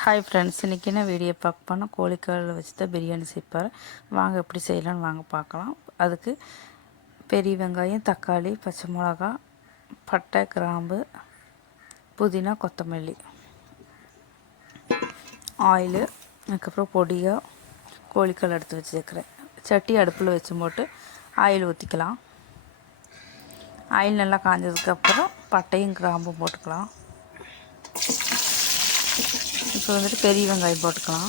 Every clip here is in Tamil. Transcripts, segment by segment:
ஹாய் ஃப்ரெண்ட்ஸ், இன்றைக்கி என்ன வீடியோ பார்க்க போனால் கோழிக்காலில் வச்சு தான் பிரியாணி செய்ப்பார். வாங்க எப்படி செய்யலான்னு வாங்க பார்க்கலாம். அதுக்கு பெரிய வெங்காயம், தக்காளி, பச்சை மிளகா, பட்டை, கிராம்பு, புதினா, கொத்தமல்லி, ஆயிலு, அதுக்கப்புறம் பொடியாக கோழிக்கால் எடுத்து வச்சுருக்கிறேன். சட்டி அடுப்பில் வச்சு போட்டு ஆயில் ஊற்றிக்கலாம். ஆயில் நல்லா காஞ்சதுக்கப்புறம் பட்டையும் கிராம்பும் போட்டுக்கலாம். இப்போ வந்துட்டு பெரிய வெங்காயம் போட்டுக்கலாம்.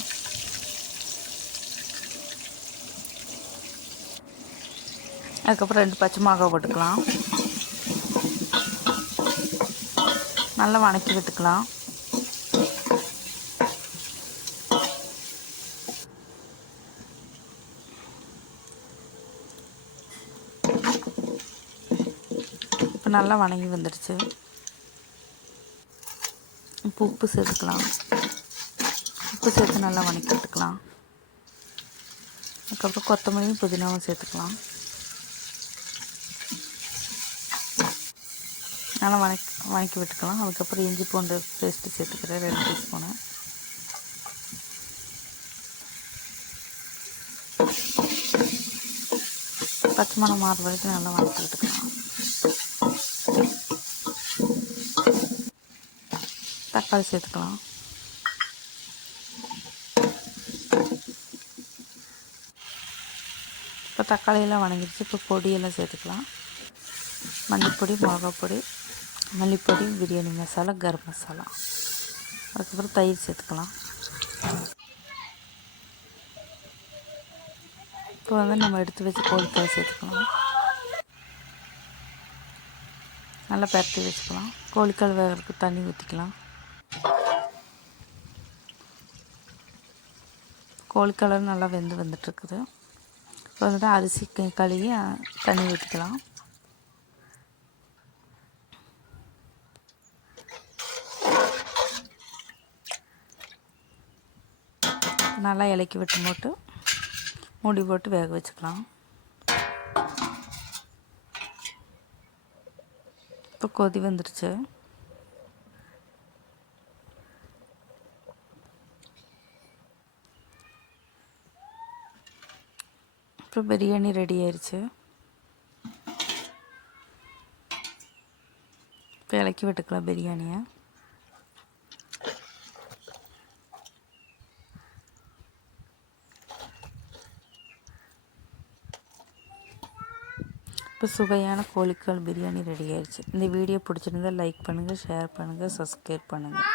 அதுக்கப்புறம் 2 பச்சை மிளகா போட்டுக்கலாம். நல்லா வதக்கி விட்டுக்கலாம். இப்போ நல்லா வதங்கி வந்துடுச்சு. இப்போ உப்பு சேர்த்துக்கலாம். உப்பு சேர்த்து நல்லா வதக்கி விட்டுக்கலாம். அதுக்கப்புறம் கொத்தமல்லியும் புதினாவும் சேர்த்துக்கலாம். நல்லா வதக்கி விட்டுக்கலாம். அதுக்கப்புறம் இஞ்சி பூண்டு பேஸ்ட்டு சேர்த்துக்கிறேன் 2 டீஸ்பூனு. பச்சை மிளகா மாறு வரைக்கும் நல்லா வதக்கி விட்டுக்கலாம். தக்காளி சேர்த்துக்கலாம். இப்போ தக்காளியெல்லாம் வதங்கிடுச்சு. இப்போ பொடியெல்லாம் சேர்த்துக்கலாம். மல்லிப்பொடி, மிளகாப்பொடி, மல்லிப்பொடி, பிரியாணி மசாலா, கரம் மசாலா. அதுக்கப்புறம் தயிர் சேர்த்துக்கலாம். இப்போ நம்ம எடுத்து வச்சு கோழிக்காய் சேர்த்துக்கலாம். நல்லா பரட்டி வச்சுக்கலாம். கோழிக்கால் வேகிறதுக்கு தண்ணி ஊற்றிக்கலாம். கோழிக்கால் நல்லா வந்துட்டுருக்குது. இப்போ அரிசி கழுவி தண்ணி ஊற்றிக்கலாம். நல்லா இலக்கி விட்டு போட்டு மூடி போட்டு வேக வச்சுக்கலாம். இப்போ கொதி வந்துடுச்சு. இப்போ பிரியாணி ரெடி ஆயிடுச்சு. இப்போ இலக்கி விட்டுக்கலாம் பிரியாணியை. இப்போ சுவையான கோழிக்கால் பிரியாணி ரெடி ஆயிடுச்சு. இந்த வீடியோ பிடிச்சிருந்தால் லைக் பண்ணுங்கள், ஷேர் பண்ணுங்கள், சப்ஸ்கிரைப் பண்ணுங்கள்.